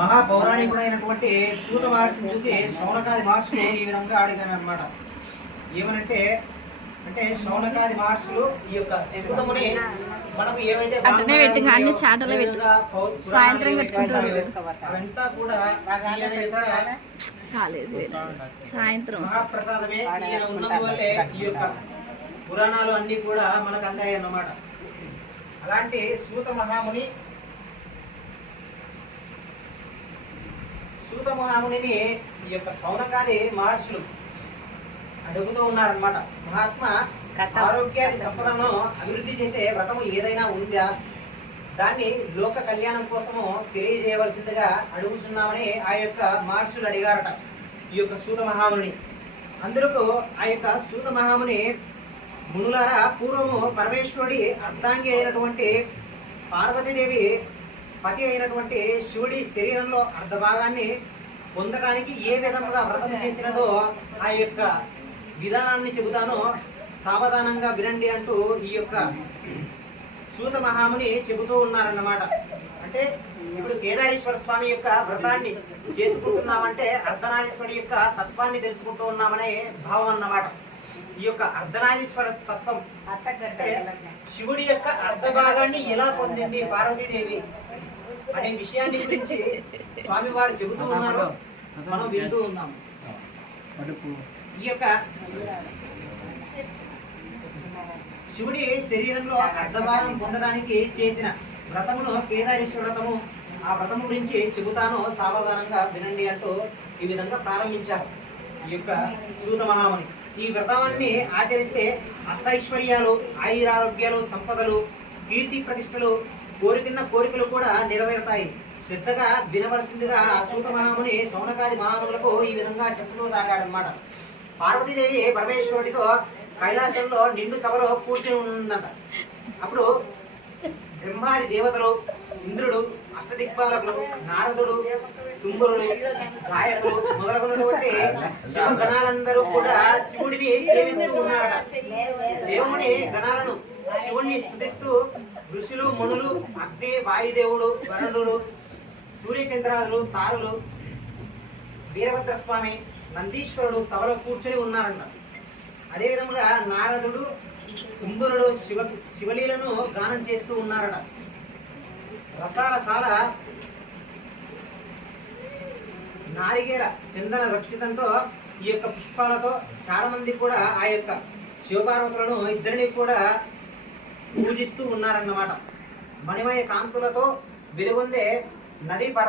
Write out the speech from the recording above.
మహాపౌరాణికుడైనటువంటి సూత మహర్షిని చూసి శౌనకాది మహర్షులు ఈ విధంగా అడిగారు అనమాట. ఏమనంటే అంటే శౌనకాది మహర్షులు ఈ యొక్క సూతముని మనకు ఏవైతే అన్ని చాటలు పెట్టి సాయంత్రం కట్టుకుంటారు అవంతా కూడా కాలేజీ సాయంత్రం మహాప్రసాదమే ఈయన ఉన్నందువల్లే ఈ యొక్క పురాణాలు అన్ని కూడా మనకు అందాయి అన్నమాట. అలాంటి సూత మహామునిని ఈ యొక్క శౌనకాది మహర్షులు అడుగుతూ ఉన్నారనమాట. మహాత్మా, ఆరోగ్యాది సంపదను అభివృద్ధి చేసే వ్రతము ఏదైనా ఉందా, దాన్ని లోక కళ్యాణం కోసము తెలియజేయవలసిందిగా అడుగుతున్నామని ఆ యొక్క మహర్షులు అడిగారట ఈ యొక్క సూత మహాముని. అందరికీ ఆ యొక్క సూత మహాముని, మునులారా, పూర్వము పరమేశ్వరుడి అర్ధాంగి అయినటువంటి పార్వతీదేవి పతి అయినటువంటి శివుడి శరీరంలో అర్ధభాగాన్ని పొందడానికి ఏ విధంగా వ్రతం చేసినదో ఆ యొక్క విధానాన్ని చెబుతాను, సావధానంగా వినండి అంటూ ఈ యొక్క సూత మహాముని చెబుతూ ఉన్నారన్నమాట. అంటే ఇప్పుడు కేదారేశ్వర స్వామి యొక్క వ్రతాన్ని చేసుకుంటున్నామంటే అర్ధనారీశ్వరుడి యొక్క తత్వాన్ని తెలుసుకుంటూ ఉన్నామనే భావం అన్నమాట. ఈ యొక్క అర్ధనారీశ్వర తత్వం అంటే శివుడి యొక్క అర్ధభాగాన్ని ఎలా పొందింది పార్వతీదేవి అనే విషయాన్ని గురించి స్వామి వారు చెబుతూ ఉన్నారు, మనం వింటూ ఉన్నాం. ఈ యొక్క శివుడి శరీరంలో అర్ధభాగం పొందడానికి చేసిన వ్రతమును కేదారేశ్వర వ్రతము, ఆ వ్రతం గురించి చెబుతాను, సావధానంగా వినండి అంటూ ఈ విధంగా ప్రారంభించారు ఈ యొక్క సూత మహాముని. ఈ వ్రతాన్ని ఆచరిస్తే అష్టైశ్వర్యాలు, ఆయురారోగ్యాలు, సంపదలు, కీర్తి ప్రతిష్టలు, కోరికన్న కోరికలు కూడా నెరవేరుతాయి. శ్రద్ధగా వినవలసిందిగా సూత మహాముని శౌనకాది మహామునులకు ఈ విధంగా చెప్తూ సాగాడనమాట. పార్వతీదేవి పరమేశ్వరుడితో కైలాసంలో నిండు సభలో కూర్చొని ఉందంట. అప్పుడు బ్రహ్మాది దేవతలు, ఇంద్రుడు, అష్టదిక్పాలకులు, నారదుడు, తుంబరుడు, గాయకులు మొదలగునటువంటి శివ గణాలందరూ కూడా శివుడిని సేవిస్తూ ఉన్నారట. దేవుని గణాలను, శివుణ్ణి స్తుతిస్తూ ఋషులు, మునులు, అగ్ని, వాయుదేవుడు, వరుణుడు, సూర్యచంద్రాదులు, తారులు, వీరభద్రస్వామి, నందీశ్వరుడు సభలో కూర్చొని ఉన్నారంట. అదేవిధంగా నారదుడు, కుంభరుడు శివలీలను గానం చేస్తూ ఉన్నారట. రసాల నారిగేర చందన రక్షితంతో ఈ యొక్క పుష్పాలతో చాలా మంది కూడా ఆ యొక్క శివపార్వతులను ఇద్దరిని కూడా పూజిస్తూ ఉన్నారన్నమాట. మణిమయ కాంతులతో వెలుగొందే నదీ పర్వత